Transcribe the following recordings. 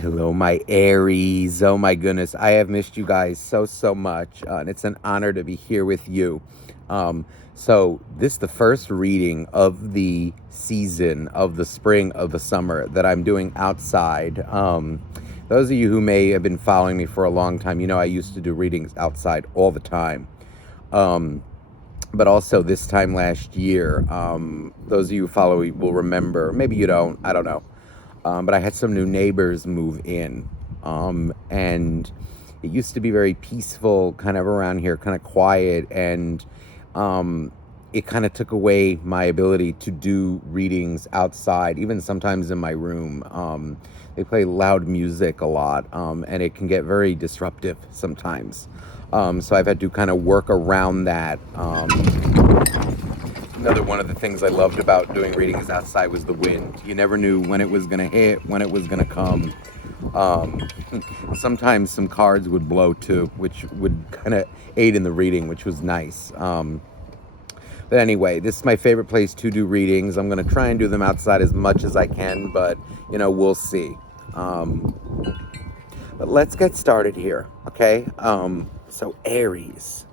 Hello, my Aries. Oh my goodness, I have missed you guys so much, and it's an honor to be here with you. So this is the first reading of the season of the spring of the summer that I'm doing outside. Those of you who may have been following me for a long time, you know I used to do readings outside all the time. But also this time last year, those of you who follow will remember. Maybe you don't. I don't know. But I had some new neighbors move in, and it used to be very peaceful, kind of around here, kind of quiet, and it kind of took away my ability to do readings outside, even sometimes in my room. They play loud music a lot, and it can get very disruptive sometimes. So I've had to kind of work around that. Another one of the things I loved about doing readings outside was the wind. You never knew when it was going to hit, when it was going to come. Um, Sometimes some cards would blow too, which would kind of aid in the reading, which was nice. But anyway, this is my favorite place to do readings. I'm going to try and do them outside as much as I can, but we'll see. But let's get started here, okay? So Aries.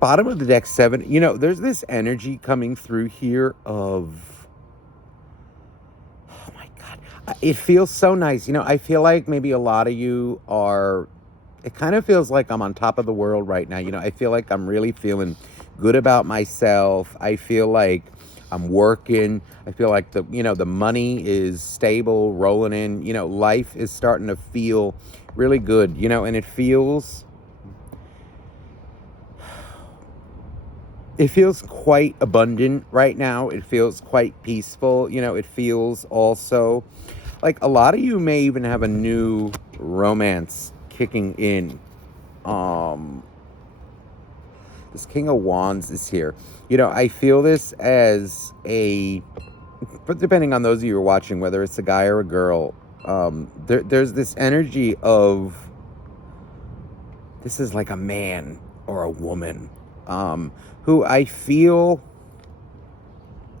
Bottom of the deck, 7. There's this energy coming through here of, oh my God, it feels so nice. I feel like maybe a lot of you are, it kind of feels like I'm on top of the world right now. I feel like I'm really feeling good about myself. I feel like I'm working. I feel like the money is stable, rolling in. Life is starting to feel really good, and it feels quite abundant right now. It feels quite peaceful. It feels also like a lot of you may even have a new romance kicking in. This King of Wands is here. I feel this as but depending on those of you who are watching, whether it's a guy or a girl, there's this energy of, this is like a man or a woman, who I feel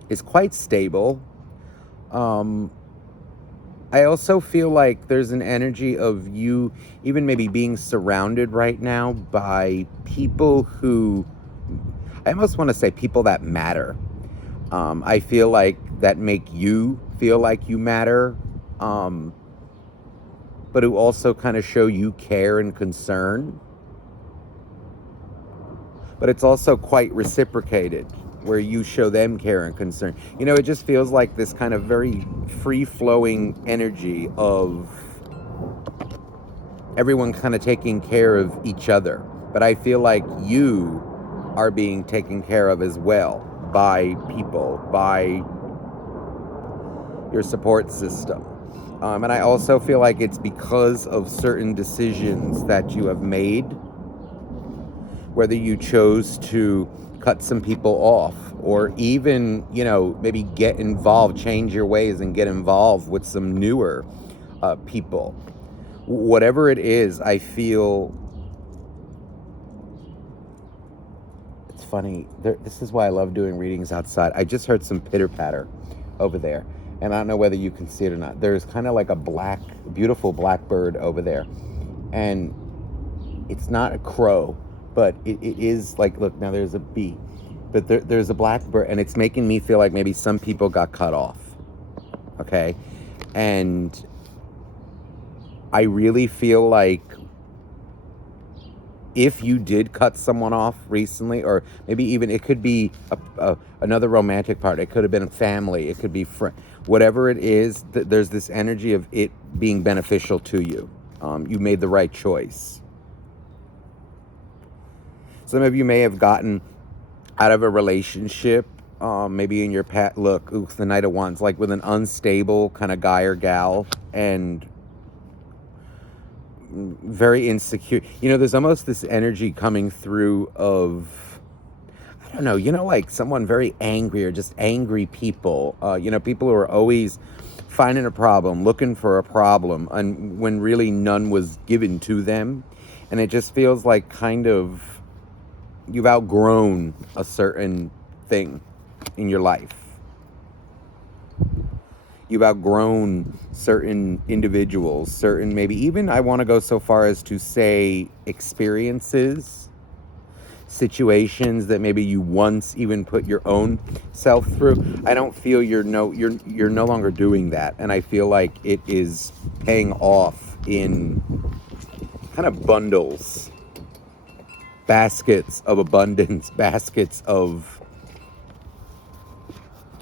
is quite stable. I also feel like there's an energy of you even maybe being surrounded right now by people who, I almost want to say people that matter. I feel like that make you feel like you matter, but who also kind of show you care and concern. But it's also quite reciprocated, where you show them care and concern. It just feels like this kind of very free-flowing energy of everyone kind of taking care of each other. But I feel like you are being taken care of as well by people, by your support system. And I also feel like it's because of certain decisions that you have made, whether you chose to cut some people off, or even, maybe get involved, change your ways and get involved with some newer people. Whatever it is, I feel, it's funny. This is why I love doing readings outside. I just heard some pitter patter over there, and I don't know whether you can see it or not. There's kind of like a beautiful blackbird over there, and it's not a crow, but it is like, look, now there's a bee, but there's a blackbird, and it's making me feel like maybe some people got cut off, okay? And I really feel like if you did cut someone off recently, or maybe even it could be another romantic part, it could have been a family, it could be whatever it is, there's this energy of it being beneficial to you. You made the right choice. Some of you may have gotten out of a relationship, maybe in your past. Look, the Knight of Wands, like with an unstable kind of guy or gal, and very insecure. There's almost this energy coming through of, I don't know, like someone very angry, or just angry people. People who are always finding a problem, looking for a problem, and when really none was given to them. And it just feels like kind of you've outgrown a certain thing in your life. You've outgrown certain individuals, certain, maybe even I want to go so far as to say experiences, situations that maybe you once even put your own self through. I don't feel you're no longer doing that, and I feel like it is paying off in kind of bundles, baskets of abundance, baskets of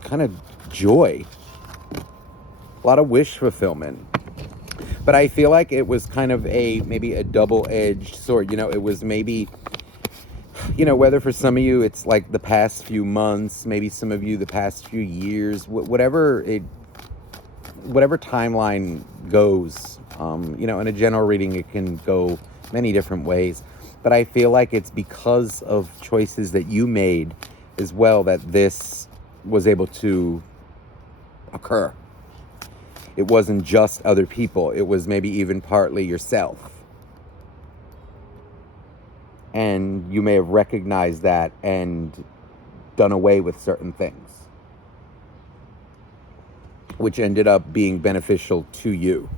kind of joy, a lot of wish fulfillment. But I feel like it was kind of maybe a double-edged sword. It was maybe, whether for some of you it's like the past few months, maybe some of you the past few years, whatever timeline goes. In a general reading, it can go many different ways. But I feel like it's because of choices that you made as well that this was able to occur. It wasn't just other people. It was maybe even partly yourself. And you may have recognized that and done away with certain things, which ended up being beneficial to you.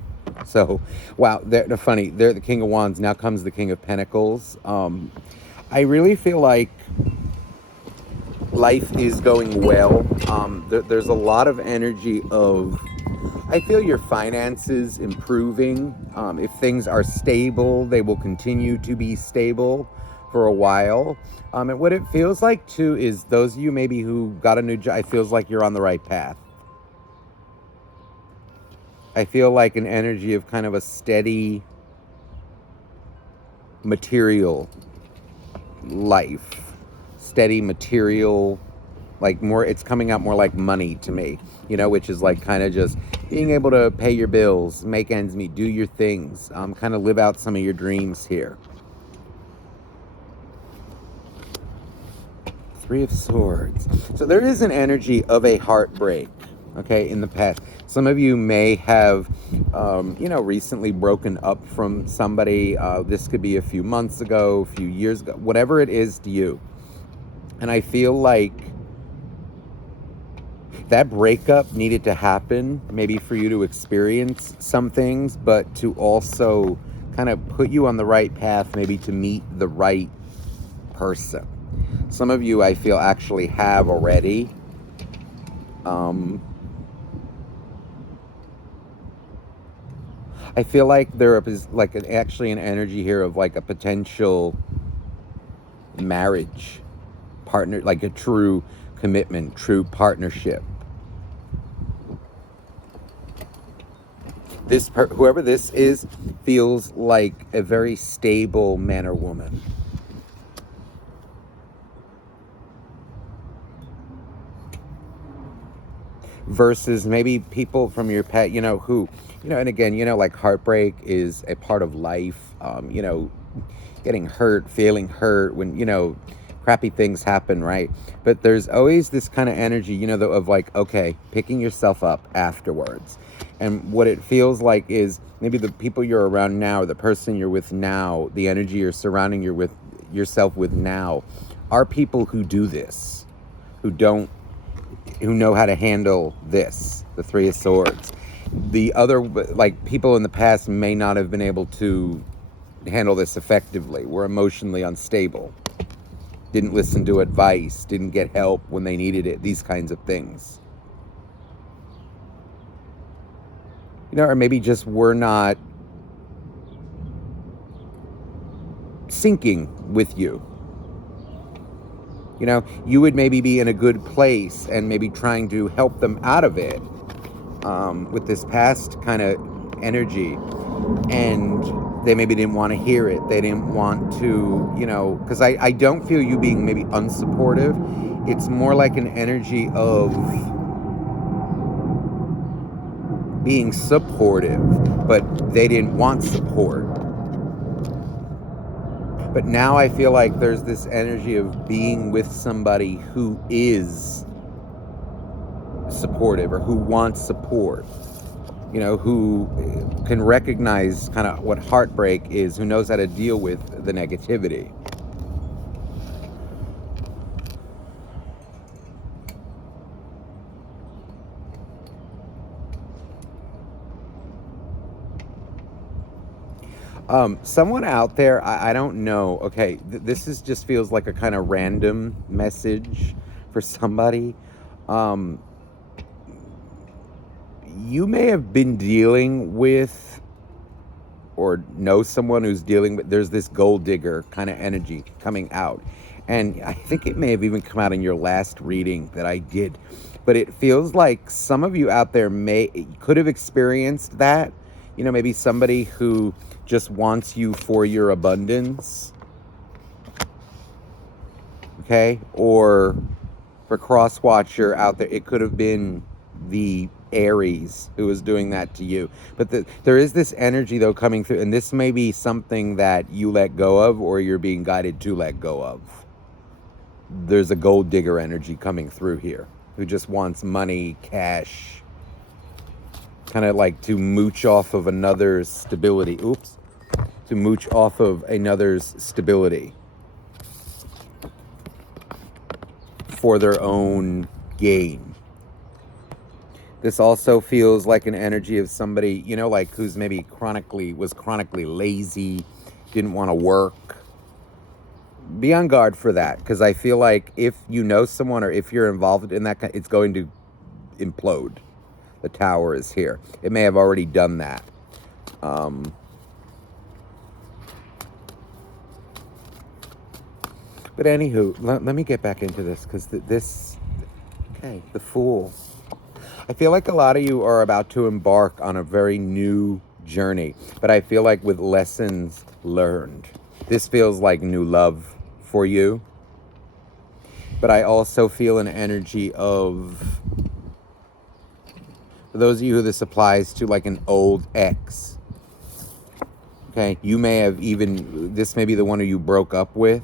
So, wow, they're funny. They're the King of Wands. Now comes the King of Pentacles. I really feel like life is going well. There's a lot of energy of, I feel your finances improving. If things are stable, they will continue to be stable for a while. And what it feels like too is those of you maybe who got a new job, it feels like you're on the right path. I feel like an energy of kind of a steady material life, steady material, like more, it's coming out more like money to me, which is like kind of just being able to pay your bills, make ends meet, do your things, kind of live out some of your dreams here. Three of Swords. So there is an energy of a heartbreak, okay, in the past. Some of you may have, recently broken up from somebody. This could be a few months ago, a few years ago, whatever it is to you. And I feel like that breakup needed to happen, maybe for you to experience some things, but to also kind of put you on the right path, maybe to meet the right person. Some of you, I feel, actually have already. I feel like there is like actually an energy here of like a potential marriage partner, like a true commitment, true partnership. Whoever this is feels like a very stable man or woman. Versus maybe people from your past, who, and again, like heartbreak is a part of life. Getting hurt, feeling hurt when, crappy things happen, right? But there's always this kind of energy, of like, okay, picking yourself up afterwards. And what it feels like is maybe the people you're around now, the person you're with now, the energy you're surrounding yourself with now, are people who do this, who know how to handle this, the Three of Swords. The other, like, people in the past may not have been able to handle this effectively, were emotionally unstable, didn't listen to advice, didn't get help when they needed it, these kinds of things. Or maybe just were not syncing with you. You would maybe be in a good place and maybe trying to help them out of it with this past kind of energy. And they maybe didn't want to hear it. They didn't want to, because I don't feel you being maybe unsupportive. It's more like an energy of being supportive, but they didn't want support. But now I feel like there's this energy of being with somebody who is supportive or who wants support, who can recognize kind of what heartbreak is, who knows how to deal with the negativity. Someone out there, I don't know. Okay, this is just feels like a kind of random message for somebody. Um, you may have been dealing with or know someone who's dealing with, there's this gold digger kind of energy coming out. And I think it may have even come out in your last reading that I did. But it feels like some of you out there could have experienced that. You know, maybe somebody who just wants you for your abundance. Okay? Or for Crosswatcher out there, it could have been the Aries who was doing that to you. But there is this energy, though, coming through, and this may be something that you let go of or you're being guided to let go of. There's a gold digger energy coming through here who just wants money, cash, kind of like to mooch off of another's stability. Oops. To mooch off of another's stability for their own gain. This also feels like an energy of somebody, you know, like who's maybe chronically lazy, didn't want to work. Be on guard for that, because I feel like if you know someone or if you're involved in that, it's going to implode. The Tower is here. It may have already done that. But anywho, let me get back into this, because okay, the Fool. I feel like a lot of you are about to embark on a very new journey, but I feel like with lessons learned. This feels like new love for you, but I also feel an energy of, for those of you who this applies to, like an old ex. Okay, you may have even, this may be the one who you broke up with.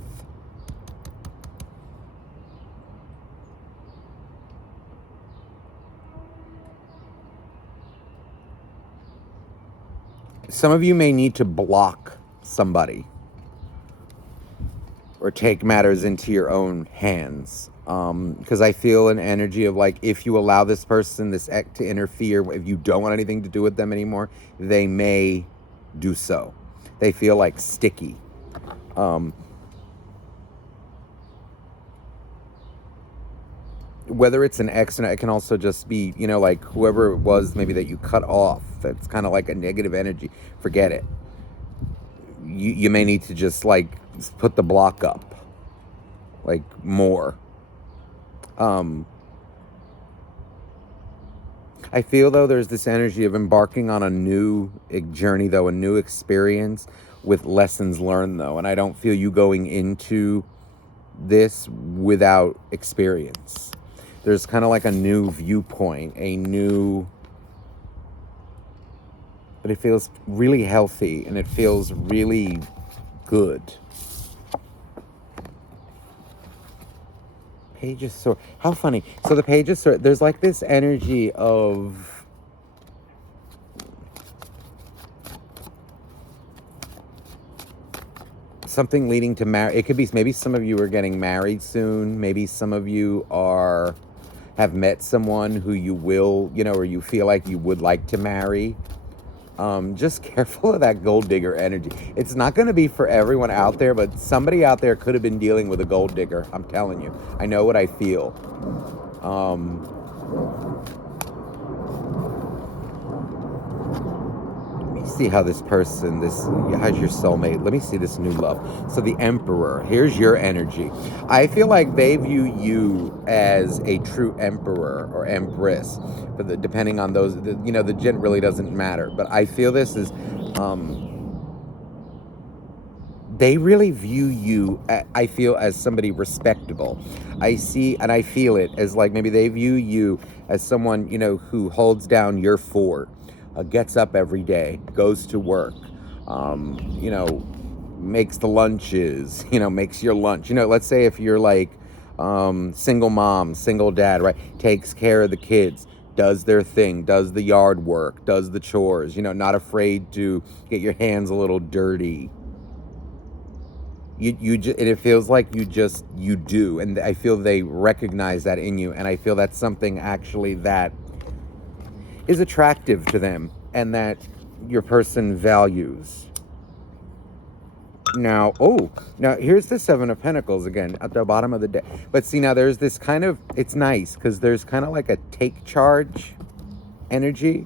Some of you may need to block somebody or take matters into your own hands. Because I feel an energy of like, if you allow this person, this ex, to interfere, if you don't want anything to do with them anymore, they may do so. They feel like sticky. Whether it's an ex or not, it can also just be, you know, like whoever it was maybe that you cut off. That's kind of like a negative energy. Forget it. You may need to just like put the block up, like more. I feel though there's this energy of embarking on a new journey, though, a new experience with lessons learned, though, and I don't feel you going into this without experience. There's kind of like a new viewpoint, but it feels really healthy and it feels really good. Page of Swords. How funny. So the Page of Swords, there's like this energy of something leading to marriage. It could be maybe some of you are getting married soon. Maybe some of you have met someone who you will, you know, or you feel like you would like to marry. Just careful of that gold digger energy. It's not going to be for everyone out there, but somebody out there could have been dealing with a gold digger. I'm telling you. I know what I feel. Let me see how this person, how's your soulmate? Let me see this new love. So the Emperor, here's your energy. I feel like they view you as a true emperor or empress, but depending on those, you know, the gent really doesn't matter. But I feel this is, they really view you, I feel, as somebody respectable. I see and I feel it as like maybe they view you as someone, you know, who holds down your fort, gets up every day, goes to work, you know, makes the lunches, you know, makes your lunch. You know, let's say if you're like single mom, single dad, right, takes care of the kids, does their thing, does the yard work, does the chores, you know, not afraid to get your hands a little dirty. You just, and it feels like you do, and I feel they recognize that in you, and I feel that's something actually that is attractive to them and that your person values. Now, oh, now here's the Seven of Pentacles again at the bottom of the deck. But see, now there's this kind of, it's nice because there's kind of like a take charge energy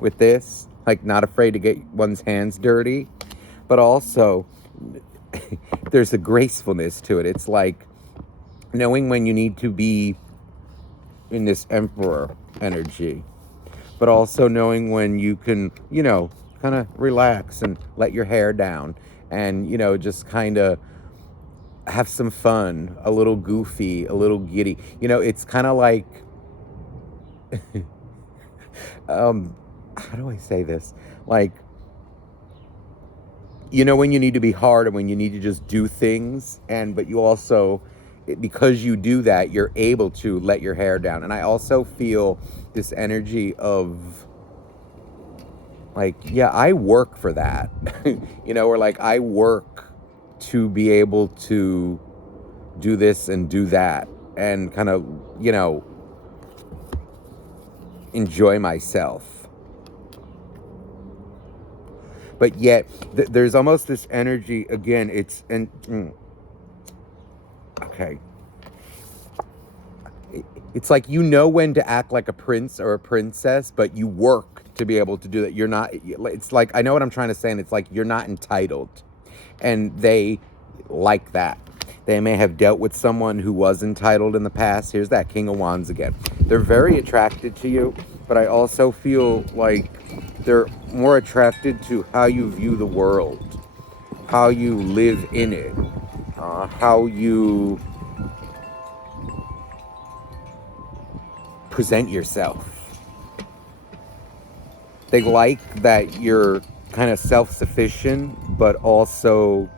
with this, like not afraid to get one's hands dirty, but also there's a gracefulness to it. It's like knowing when you need to be in this Emperor energy, but also knowing when you can, kind of relax and let your hair down and, just kind of have some fun, a little goofy, a little giddy. It's kind of like, how do I say this? Like, when you need to be hard and when you need to just do things, but you also, because you do that, you're able to let your hair down. And I also feel this energy of like, yeah, I work for that, or like I work to be able to do this and do that and kind of, enjoy myself. But yet there's almost this energy again. Okay. It's like, when to act like a prince or a princess, but you work to be able to do that. You're not, it's like, I know what I'm trying to say, and it's like, you're not entitled. And they like that. They may have dealt with someone who was entitled in the past. Here's that King of Wands again. They're very attracted to you, but I also feel like they're more attracted to how you view the world, how you live in it, how you present yourself. They like that you're kind of self-sufficient, but also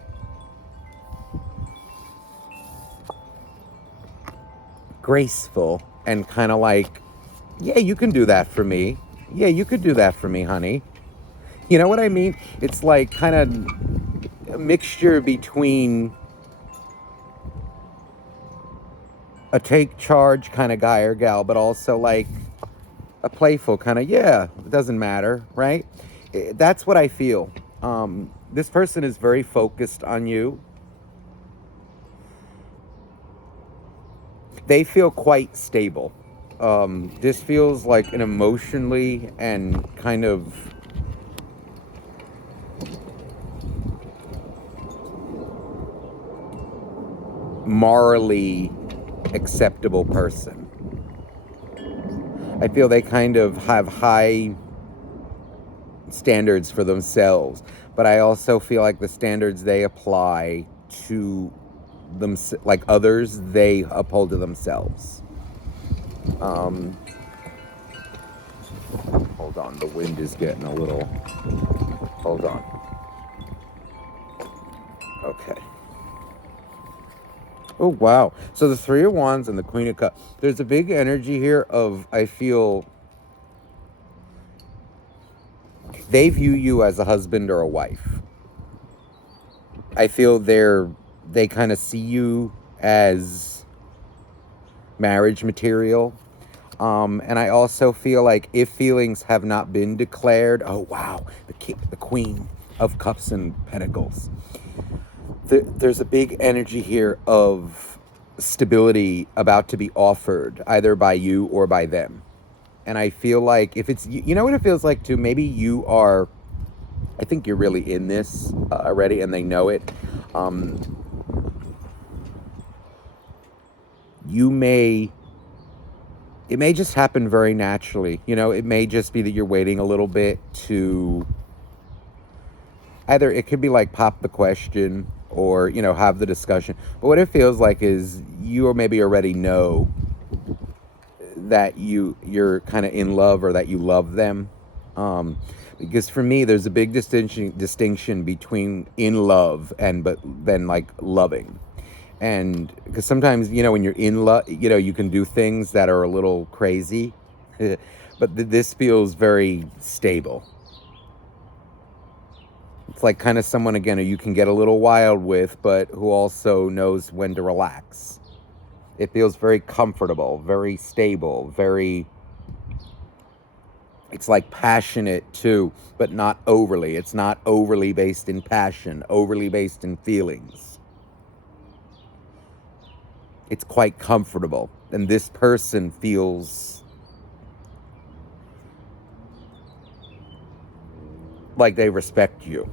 graceful and kind of like, yeah, you can do that for me. Yeah, you could do that for me, honey. You know what I mean? It's like kind of a mixture between a take charge kind of guy or gal, but also like a playful kind of, yeah, it doesn't matter, right? That's what I feel. This person is very focused on you. They feel quite stable. This feels like an emotionally and kind of morally acceptable person. I feel they kind of have high standards for themselves, but I also feel like the standards they apply to them, like others, they uphold to themselves. Hold on, the wind is getting a little, hold on. Okay. Oh, wow. So the Three of Wands and the Queen of Cups. There's a big energy here of, I feel, they view you as a husband or a wife. I feel they kind of see you as marriage material. And I also feel like if feelings have not been declared, oh, wow, the Queen of Cups and Pentacles. There's a big energy here of stability about to be offered either by you or by them. And I feel like if it's, you know what it feels like too? Maybe you are, I think you're really in this already and they know it. It may just happen very naturally. It may just be that you're waiting a little bit to either, it could be like pop the question or, have the discussion. But what it feels like is you or maybe already know that you're kind of in love or that you love them. Because for me, there's a big distinction between in love and but then like loving. And because sometimes, when you're in love, you can do things that are a little crazy. But this feels very stable. It's like kind of someone, again, who you can get a little wild with, but who also knows when to relax. It feels very comfortable, very stable, very It's like passionate too, but not overly. It's not overly based in passion, overly based in feelings. It's quite comfortable. And this person feels like they respect you.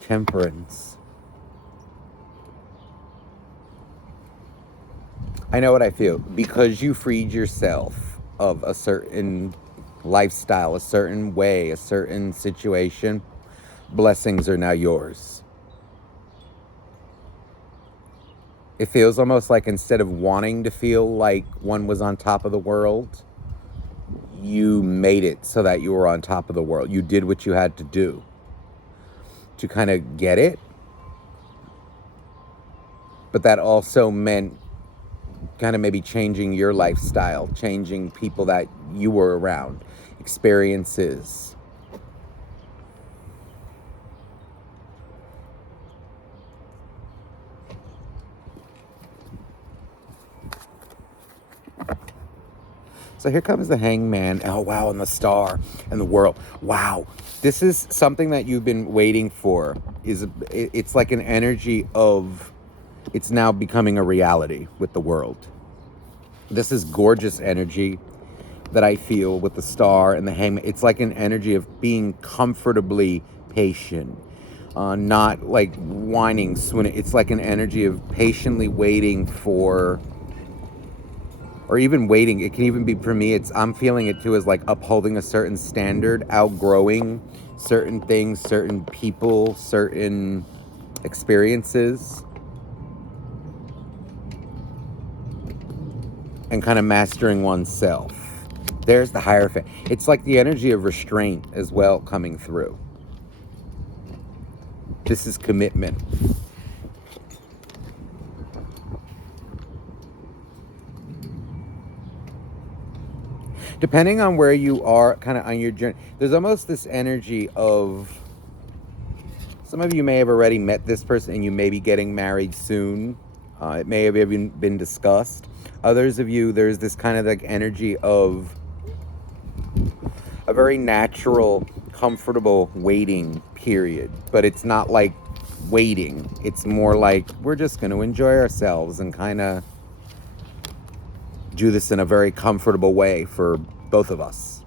Temperance. I know what I feel. Because you freed yourself of a certain lifestyle, a certain way, a certain situation, blessings are now yours. It feels almost like instead of wanting to feel like one was on top of the world, you made it so that you were on top of the world. You did what you had to do to kind of get it. But that also meant kind of maybe changing your lifestyle, changing people that you were around, experiences. So here comes the Hangman. Oh, wow, and the Star and the World. Wow. This is something that you've been waiting for. It's like an energy of, it's now becoming a reality with the world. This is gorgeous energy that I feel with the Star and the Hangman. It's like an energy of being comfortably patient. Not like whining, swooning. It's like an energy of patiently waiting for, or even waiting. It can even be, for me, I'm feeling it too as like upholding a certain standard, outgrowing certain things, certain people, certain experiences, and kind of mastering oneself. There's the Hierophant. It's like the energy of restraint as well coming through. This is commitment. Depending on where you are kind of on your journey, there's almost this energy of, some of you may have already met this person and you may be getting married soon. It may have even been discussed. Others of you, there's this kind of like energy of a very natural, comfortable waiting period. But it's not like waiting. It's more like we're just going to enjoy ourselves and kind of do this in a very comfortable way for both of us.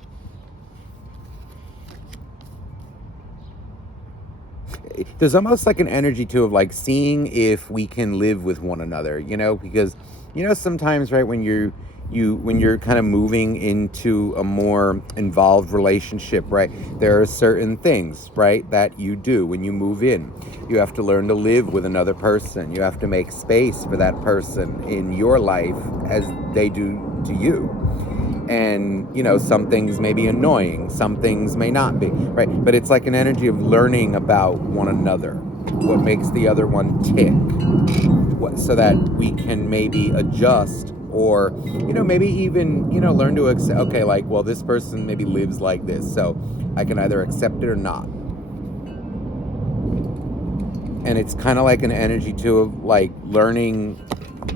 There's almost like an energy too of like seeing if we can live with one another, because sometimes, right, when you're kind of moving into a more involved relationship, right, there are certain things, right, that you do when you move in. You have to learn to live with another person. You have to make space for that person in your life as they do to you. And, some things may be annoying, some things may not be, right? But it's like an energy of learning about one another, what makes the other one tick, so that we can maybe adjust, or, maybe even, learn to accept, okay, like, well, this person maybe lives like this, so I can either accept it or not. And it's kind of like an energy too of like learning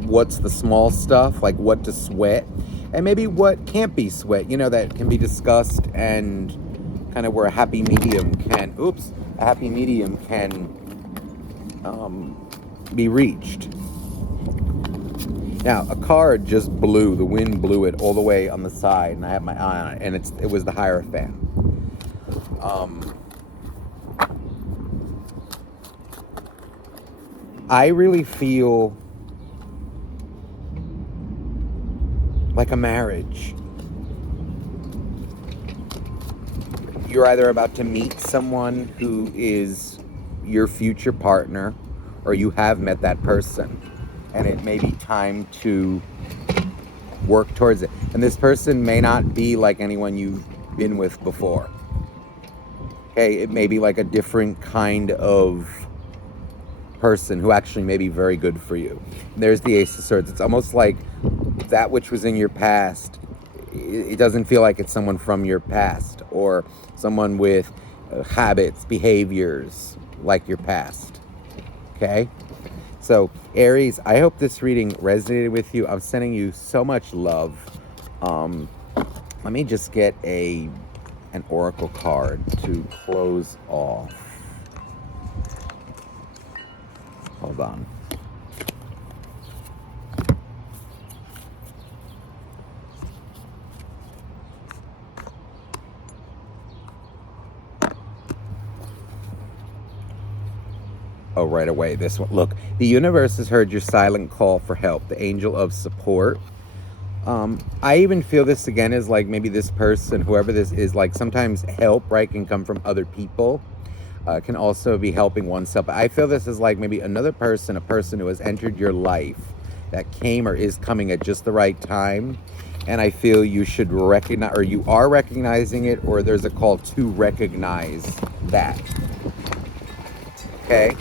what's the small stuff, like what to sweat, and maybe what can't be sweat, that can be discussed, and kind of where a happy medium can be reached. Now, a card just blew, the wind blew it all the way on the side, and I have my eye on it, and it was the Hierophant. I really feel like a marriage. You're either about to meet someone who is your future partner, or you have met that person, and it may be time to work towards it. And this person may not be like anyone you've been with before. Okay, it may be like a different kind of person who actually may be very good for you. And there's the Ace of Swords. It's almost like that which was in your past, it doesn't feel like it's someone from your past, or someone with habits, behaviors like your past. Okay? So, Aries, I hope this reading resonated with you. I'm sending you so much love. Let me just get an oracle card to close off. Hold on. Oh, right away. This one. Look, the universe has heard your silent call for help. The angel of support. I even feel this again is like maybe this person, whoever this is, like sometimes help, right, can come from other people. Can also be helping oneself. I feel this is like maybe another person, a person who has entered your life that came or is coming at just the right time. And I feel you should recognize, or you are recognizing it, or there's a call to recognize that. Okay?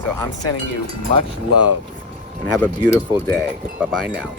So I'm sending you much love and have a beautiful day. Bye-bye now.